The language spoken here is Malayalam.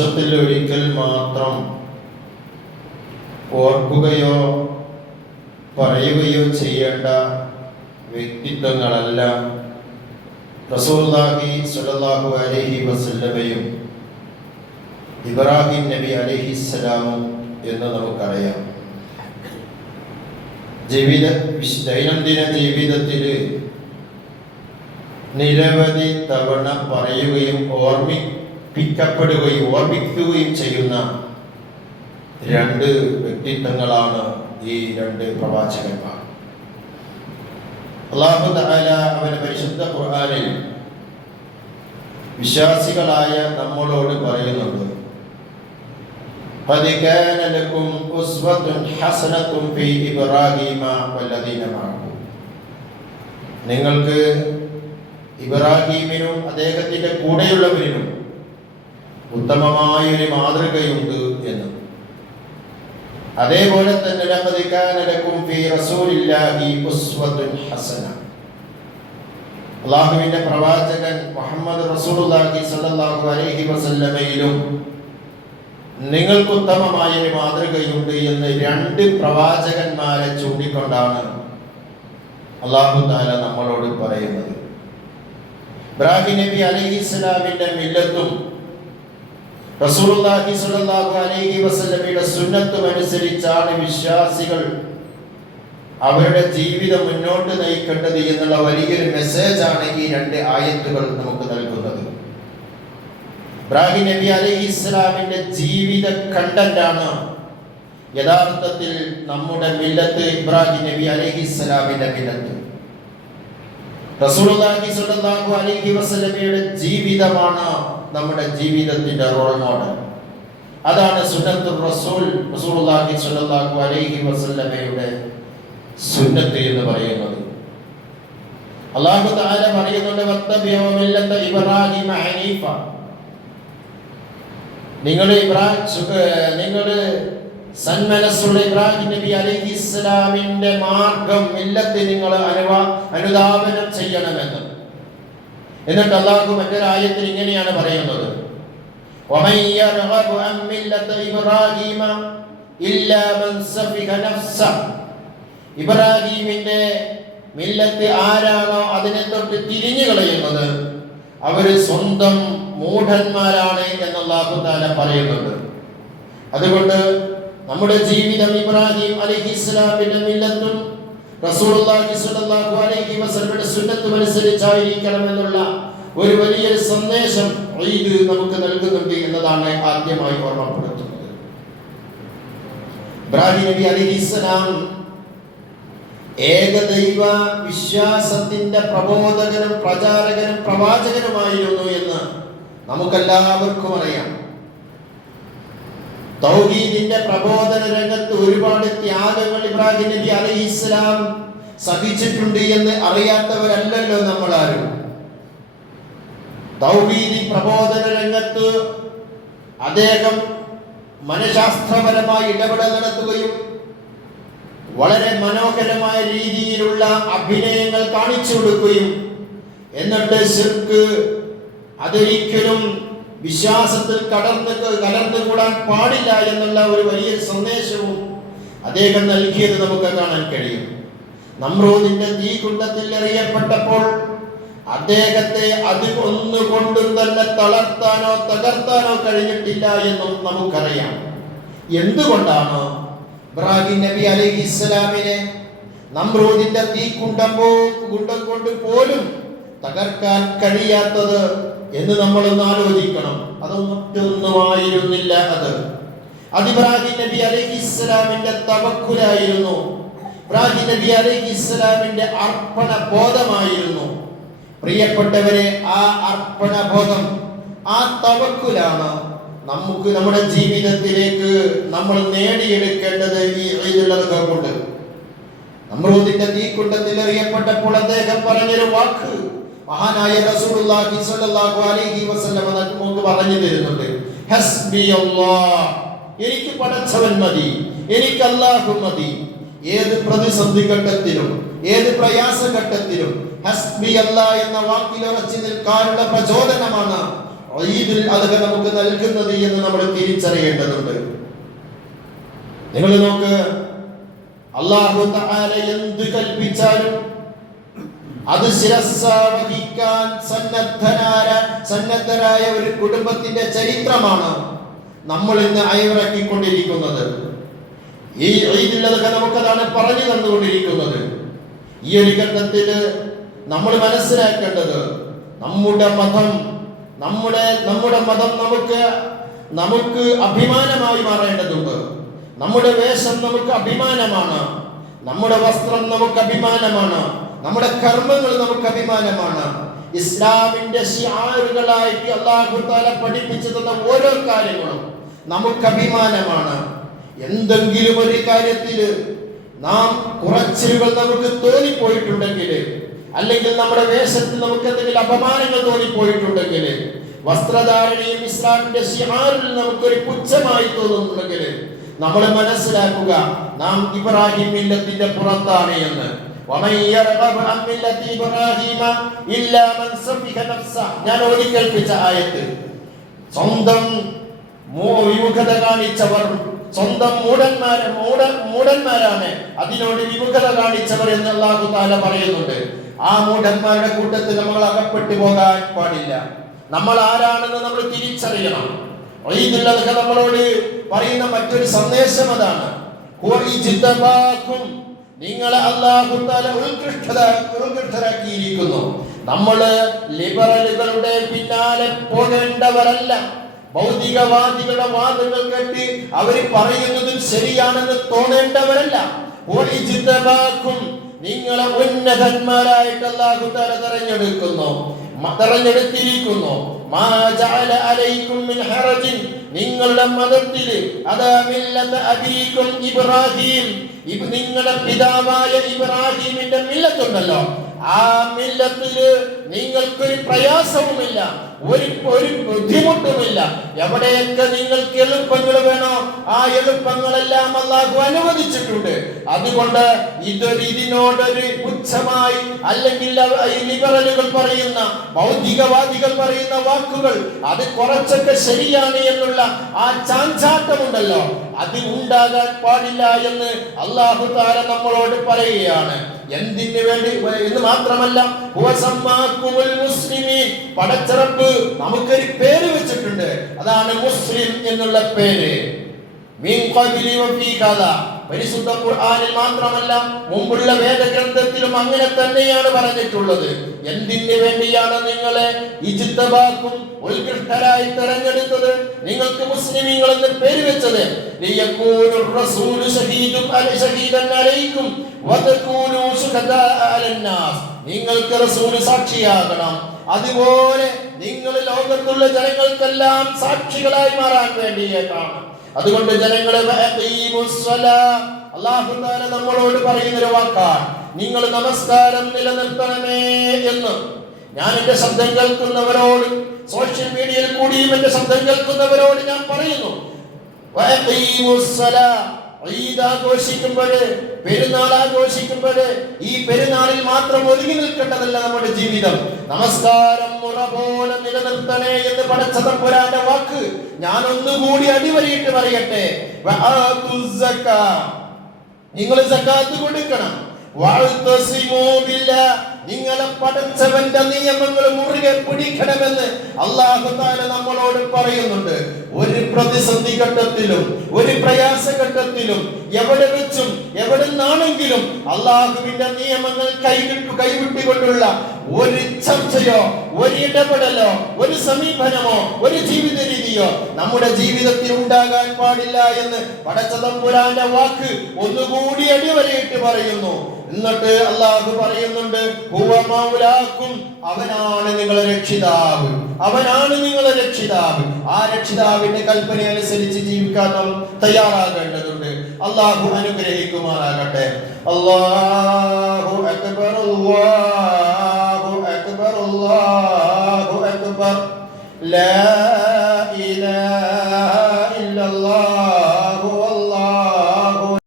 വർഷത്തിൽ ഒരിക്കൽ മാത്രം ഓർക്കുകയോ പറയുകയോ ചെയ്യേണ്ട വ്യക്തിത്വങ്ങളല്ല റസൂലുള്ളാഹി സ്വല്ലല്ലാഹു അലൈഹി വസല്ലമയും ഇബ്രാഹിം നബി അലൈഹിസ്സലാമും എന്ന് നമുക്കറിയാം. ദൈനംദിന ജീവിതത്തിൽ നിരവധി തവണ പറയുകയും ഓർമ്മിക്കുകയും ചെയ്യുന്ന രണ്ട് വ്യക്തിത്വങ്ങളാണ് ഈ രണ്ട് പ്രവാചകന്മാർ. അല്ലാഹു തആല അവന്റെ പരിശുദ്ധ ഖുർആനിൽ വിശ്വാസികളായ നമ്മളോട് പറയുന്നുണ്ട്, ഖദ് കാന ലക്കും ഉസ്വത്തുൻ ഹസനത്തുൻ ഫീ ഇബ്രാഹീമ വല്ലദീന മഅഹു. നിങ്ങൾക്ക് ഇബ്രാഹീമിനും അദ്ദേഹത്തിന്റെ കൂടെയുള്ളവരിലും ഉത്തമമായൊരു മാതൃകയുണ്ട് എന്ന്. അതേപോലെ തന്നെ ലഖദ് കാന ലക്കും ഫീ റസൂലില്ലാഹി ഉസ്വത്തുൻ ഹസന. അല്ലാഹുവിന്റെ പ്രവാചകൻ മുഹമ്മദ് റസൂലുള്ളാഹി സ്വല്ലല്ലാഹു അലൈഹി വസല്ലമയിലും നിങ്ങൾക്ക് ഉത്തമമായ ഒരു മാതൃകയുണ്ട് എന്ന് രണ്ട് പ്രവാചകന്മാരെ ചൂണ്ടിക്കൊണ്ടാണ് അല്ലാഹു തആല നമ്മളോട് പറയുന്നത്. ഇബ്രാഹിം നബി അലൈഹിസ്സലാമിന്റെ മില്ലത്തും റസൂലുള്ളാഹി സ്വല്ലല്ലാഹു അലൈഹി വസല്ലമയുടെ സുന്നത്തും അനുസരിച്ചാണ് വിശ്വാസികൾ അവരുടെ ജീവിതം മുന്നോട്ട് നയിക്കേണ്ടത് എന്നുള്ള വലിയൊരു മെസ്സേജാണ് ഈ രണ്ട് ആയത്തുകൾ നമുക്ക് നൽകുന്നത്. ഇബ്രാഹിം നബി അലൈഹിസ്സലാമിന്റെ ജീവിത കണ്ടന്റാണ് യഥാർത്ഥത്തിൽ നമ്മുടെ മില്ലത്ത്, ഇബ്രാഹിം നബി അലൈഹിസ്സലാമിന്റെ മില്ലത്ത്. റസൂലുള്ളാഹി സ്വല്ലല്ലാഹു അലൈഹി വസല്ലമയുടെ ജീവിതമാണ് നമ്മുടെ ജീവിതത്തിന്റെ റോൾ മോഡൽ. അതാണ് സുന്നത്തുർ റസൂൽ, റസൂലുള്ളാഹി സ്വല്ലല്ലാഹു അലൈഹി വസല്ലമയുടെ സുന്നത്ത് എന്ന് പറയുന്നത്. അല്ലാഹു തആല പറയുന്നുണ്ട്, വത്തബിഉ മില്ലത ഇബ്രാഹിമ ഹനീഫ. നിങ്ങൾ സന്മനസ്സുള്ള ഇബ്രാഹിം നബി അലൈഹിസ്സലാമിന്റെ മാർഗം, മില്ലത്ത് നിങ്ങൾ അനുധാവനം ചെയ്യണമെന്ന്. എന്നിട്ട് അല്ലാഹു മറ്റൊരു ആയത്തിൽ ഇങ്ങനെയാണ് പറയുന്നത്, വമൻ യർഗബു അൻ മില്ലത ഇബ്രാഹിമ ഇല്ലാ മൻ സഫിക നഫ്സ. ഇബ്രാഹിമിന്റെ മില്ലത്ത് ആരാണോ അതിനെ തൊട്ട് തിരിഞ്ഞു കളയുന്നത് അവര് സ്വന്തം മൂഢന്മാരാണ് എന്ന് അല്ലാഹു തആല പറയുന്നുണ്ട്. അതുകൊണ്ട് നമ്മുടെ ജീവിതം ഇബ്രാഹിം അലൈഹിസ്സലാമിന്റെ മില്ലത്തും റസൂലുള്ളാഹി സ്വല്ലല്ലാഹു അലൈഹി വസല്ലമയുടെ സുന്നത്തും അനുസരിച്ചായിരിക്കണം എന്നുള്ള ഒരു വലിയൊരു സന്ദേശം ഈദ് നമുക്ക് നൽകുന്നുണ്ട് എന്നതാണ് ആദ്യമായി ഓർമ്മപ്പെടുത്തുന്നത്. ഇബ്രാഹിം നബി അലൈഹിസ്സലാം ഏകദൈവ വിശ്വാസത്തിന്റെ പ്രബോധകനും പ്രചാരകനും പ്രവാചകനുമായിരുന്നു എന്ന് നമുക്കെല്ലാവർക്കും അറിയാം. തൗഹീദിന്റെ പ്രബോധന രംഗത്ത് ഒരുപാട് ത്യാഗങ്ങൾ ഇബ്രാഹിം നബി അലൈഹിസ്സലാം സഹിച്ചിട്ടുണ്ട് എന്ന് അറിയാത്തവരല്ലല്ലോ നമ്മളാരും. തൗഹീദി പ്രബോധന രംഗത്ത് അദ്ദേഹം മനഃശാസ്ത്രപരമായി ഇടപെടൽ നടത്തുകയും വളരെ മനോഹരമായ രീതിയിലുള്ള അഭിനയങ്ങൾ കാണിച്ചു കൊടുക്കുകയും എന്നിട്ട് ശിർക്ക് അതൊരിക്കലും വിശ്വാസത്തിൽ കലർന്നുകൂടാൻ പാടില്ല എന്നുള്ള ഒരു വലിയ സന്ദേശവും അദ്ദേഹം നൽകിയത് നമുക്ക് കാണാൻ കഴിയും. നമ്രൂദിന്റെ തീകുണ്ടത്തിൽ എറിയപ്പെട്ടപ്പോൾ അദ്ദേഹത്തെ അത് ഒന്നുകൊണ്ടും തന്നെ തളർത്താനോ തകർത്താനോ കഴിഞ്ഞിട്ടില്ല എന്നും നമുക്കറിയാം. എന്തുകൊണ്ടാണ് ഇബ്രാഹിം നബി അലൈഹിസ്സലാമിനെ നമ്രൂദിന്റെ തീകുണ്ടം കൊണ്ട് പോലും തകർക്കാൻ കഴിയാത്തത് എന്ന് നമ്മളൊന്ന് ആലോചിക്കണം. അതൊന്നുമായിരുന്നില്ല. അത് ഇബ്രാഹിം നബി അലൈഹിസ്സലാമിന്റെ തവക്കുലായിരുന്നു. ഇബ്രാഹിം നബി അലൈഹിസ്സലാമിന്റെ അർപ്പണ ബോധമായിരുന്നു. പ്രിയപ്പെട്ടവരെ, ആ അർപ്പണ ബോധം, ആ തവക്കുലാണ് നമുക്ക് നമ്മുടെ ജീവിതത്തിലേക്ക് നമ്മൾ നേടിയെടുക്കേണ്ടത്. ഈ ഈദുൽ അദ്ഹ കൊണ്ട് നമ്രൂദിന്റെ തീക്കുണ്ടത്തിൽ എറിയപ്പെട്ടപ്പോൾ അദ്ദേഹം പറഞ്ഞൊരു വാക്ക് മഹാനായ റസൂലുള്ളാഹി സ്വല്ലല്ലാഹു അലൈഹി വസല്ലം നമുക്ക് പറഞ്ഞു തരുന്നുണ്ട്. ഹസ്ബിയല്ലാഹ്, എനിക്ക് പടച്ചവൻ മതി, എനിക്ക് അല്ലാഹു മതി. ഏത് പ്രതിസന്ധി ഘട്ടത്തിലും ഏത് പ്രയാസ ഘട്ടത്തിലും ഹസ്ബിയല്ലാഹ് എന്ന വാക്കിൽ ഉറച്ചു നിൽക്കാനുള്ള പ്രചോദനമാണ് ഈദുൽ അദ്ഹ നമുക്ക് നൽകുന്നത് എന്ന് നമ്മൾ തിരിച്ചറിയേണ്ടതുണ്ട്. നിങ്ങൾ നോക്ക്, അല്ലാഹു തആല എന്ത് കൽപ്പിച്ചാലും അത് ശിരസ്സ വഹിക്കാൻ സന്നദ്ധരായ ഒരു കുടുംബത്തിന്റെ ചരിത്രമാണ് നമ്മൾ ഇന്ന് അയവിറക്കിക്കൊണ്ടിരിക്കുന്നത്. ഈ ഈദുൽ അദ്ഹ നമുക്കതാണ് പറഞ്ഞു തന്നുകൊണ്ടിരിക്കുന്നത്. ഈ ഒരു ഘട്ടത്തിൽ നമ്മൾ മനസ്സിലാക്കേണ്ടത് നമ്മുടെ മതം നമുക്ക് അഭിമാനമായി മാറേണ്ടതുണ്ട്. നമ്മുടെ വേഷം നമുക്ക് അഭിമാനമാണ്, നമ്മുടെ വസ്ത്രം നമുക്ക് അഭിമാനമാണ്, നമ്മുടെ കർമ്മങ്ങൾ നമുക്ക് അഭിമാനമാണ്. ഇസ്ലാമിന്റെ ശിആറുകളായിട്ട് അല്ലാഹു തആല പഠിപ്പിച്ചു തന്ന ഓരോ കാര്യങ്ങളും നമുക്ക് അഭിമാനമാണ്. എന്തെങ്കിലും ഒരു കാര്യത്തിൽ നാം കുറച്ചുകൾ നമുക്ക് തോന്നിപ്പോയിട്ടുണ്ടെങ്കിൽ, അല്ലെങ്കിൽ നമ്മുടെ വേഷത്തിൽ നമുക്ക് എന്തെങ്കിലും അപമാനങ്ങൾ തോന്നിപ്പോയിട്ടുണ്ടെങ്കിൽ, വസ്ത്രധാരണയും ഇസ്ലാമിന്റെ ശിആറിൽ നമുക്കൊരു പുച്ഛമായി തോന്നുന്നുണ്ടെങ്കിൽ നമ്മൾ മനസ്സിലാക്കുക, നാം ഇബ്രാഹിം മില്ലത്തിന്റെ പുറത്താണ് എന്ന്. ഞാൻ ഓടിക്കേൽപ്പിച്ച ആയത്ത്, സ്വന്തം വിമുഖത കാണിച്ചവർ, സ്വന്തം മൂഢന്മാരാണ് അതിനോട് വിമുഖത കാണിച്ചവർ എന്ന് അല്ലാഹു തആല പറയുന്നുണ്ട്. ആ മൂഢന്മാരുടെ കൂട്ടത്തിൽ നമ്മൾ അകപ്പെട്ടു പോകാൻ പാടില്ല. നമ്മൾ ആരാണെന്ന് നമ്മൾ തിരിച്ചറിയണം. ഈദുൽ അദ്ഹ നമ്മളോട് പറയുന്ന മറ്റൊരു സന്ദേശം അതാണ്. നിങ്ങളെ അല്ലാഹു തആല ഉത്കൃഷ്ടരാക്കിയിരിക്കുന്നു. നമ്മൾ ലിബറലുകളുടെ പിന്നാലെ പോകേണ്ടവരല്ല. ഭൗതികവാദികളുടെ വാദങ്ങൾ കേട്ട് അവർ പറയുന്നതും ശരിയാണെന്ന് തോന്നേണ്ടവരല്ല. നിങ്ങളെ ഉന്നതന്മാരായിട്ട് അല്ലാഹു തആല തെരഞ്ഞെടുത്തിരിക്കുന്നു. മാ ജഅല അലൈക്കും മിൻ ഹറജിൻ, നിങ്ങളുടെ മതത്തിൽ അദാ മില്ലത അബീകും ഇബ്രാഹിം, നിങ്ങളുടെ പിതാവായ ഇബ്രാഹിമിന്റെ മില്ലത്തുണ്ടല്ലോ, ആ മില്ലത്തില് നിങ്ങൾക്കൊരു പ്രയാസവുമില്ല, ഒരു ബുദ്ധിമുട്ടുമില്ല. എവിടെയൊക്കെ നിങ്ങൾക്ക് എളുപ്പങ്ങൾ വേണോ ആ എളുപ്പങ്ങളെല്ലാം അല്ലാഹു അനുവദിച്ചിട്ടുണ്ട്. അതുകൊണ്ട് ഇതിനോടൊരു പുച്ഛമായി, അല്ലെങ്കിൽ ലിബറലുകൾ പറയുന്ന, ഭൗതികവാദികൾ പറയുന്ന വാക്കുകൾ അത് കുറച്ചൊക്കെ ശരിയാണ് എന്നുള്ള ആ ചാഞ്ചാട്ടമുണ്ടല്ലോ, അത് ഉണ്ടാകാൻ പാടില്ല എന്ന് അല്ലാഹു തആല നമ്മളോട് പറയുകയാണ്. എന്തിനു വേണ്ടി എന്ന് മാത്രമല്ല, പടച്ചറപ്പ് നമുക്കൊരു പേര് വെച്ചിട്ടുണ്ട്, അതാണ് മുസ്ലിം എന്നുള്ള പേര്. പരിശുദ്ധ ഖുർആനിൽ മാത്രമല്ല മുമ്പുള്ള വേദഗ്രന്ഥത്തിലും അങ്ങനെ തന്നെയാണ് പറഞ്ഞിട്ടുള്ളത്. എന്തിനു വേണ്ടിയാണ് നിങ്ങളെ ഇജ്തബാക്കും ഉത്കൃഷ്ടരായി തെരഞ്ഞെടുത്തത്, നിങ്ങൾക്ക് മുസ്ലിമീങ്ങൾ എന്ന് പേര് വെച്ചത്? ലിയകൂനുർ റസൂലു ഷഹീദൻ അലൈക്കും വതകൂനു ശുഹദാ അലന്നാസ്, നിങ്ങൾക്ക് റസൂൽ സാക്ഷിയാകണം, അതുപോലെ നിങ്ങൾ ലോകത്തുള്ള ജനങ്ങൾക്കെല്ലാം സാക്ഷികളായി മാറാൻ വേണ്ടിയിട്ടാണ്. അതുകൊണ്ട് ജനങ്ങളെ അല്ലാഹു തആല നമ്മളോട് പറയുന്ന ഒരു വാക്കാണ്, നിങ്ങൾ നമസ്കാരം നിലനിർത്തണമേ എന്ന്. ഞാൻ എന്റെ ശബ്ദം കേൾക്കുന്നവരോട്, സോഷ്യൽ മീഡിയയിൽ കൂടിയും എന്റെ ശബ്ദം കേൾക്കുന്നവരോട് ഞാൻ പറയുന്നു, ഈദ് ആഘോഷിക്കുമ്പോഴ്, പെരുന്നാൾ ആഘോഷിക്കുമ്പോഴ് ഈ പെരുന്നാളിൽ മാത്രം ഒതുങ്ങി നിൽക്കേണ്ടതല്ല നമ്മുടെ ജീവിതം. നമസ്കാരം മുറ പോലെ നിലനിർത്തണേ എന്ന് പടച്ച തമ്പുരാന്റെ വാക്ക് ഞാൻ ഒന്നുകൂടി അടിവരയിട്ട് പറയട്ടെ. നിങ്ങൾ സക്കാത്ത് കൊടുക്കണം. നിങ്ങളെ പടച്ചവന്റെ നിയമങ്ങൾ മുറുകെ പിടിക്കണമെന്ന് അല്ലാഹു തആല നമ്മളോട് പറയുന്നുണ്ട്. ഒരു പ്രതിസന്ധി ഘട്ടത്തിലും ഒരു പ്രയാസ ഘട്ടത്തിലും എവിടെ വെച്ചും എവിടെ നിന്നാണെങ്കിലും അല്ലാഹുവിന്റെ നിയമങ്ങൾ കൈവിട്ടുകൊണ്ടുള്ള ഒരു ചർച്ചയോ ഒരു ഇടപെടലോ ഒരു സമീപനമോ ഒരു ജീവിത രീതിയോ നമ്മുടെ ജീവിതത്തിൽ ഉണ്ടാകാൻ പാടില്ല എന്ന് പടച്ച തമ്പുരാന്റെ വാക്ക് ഒന്നുകൂടി അടിവരയിട്ട് പറയുന്നു. എന്നിട്ട് അല്ലാഹു പറയുന്നുണ്ട്, ഹുവ മൗലാക്കും, അവനാണ് നിങ്ങളുടെ രക്ഷിതാവ്, അവനാണ് നിങ്ങളുടെ രക്ഷിതാവ്. ആ രക്ഷിതാവിന്റെ കൽപ്പന അനുസരിച്ച് ജീവിക്കാൻ നാം തയ്യാറാകേണ്ടതുണ്ട്. അല്ലാഹു അനുഗ്രഹിക്കുമാറാകട്ടെ. അല്ലാഹ്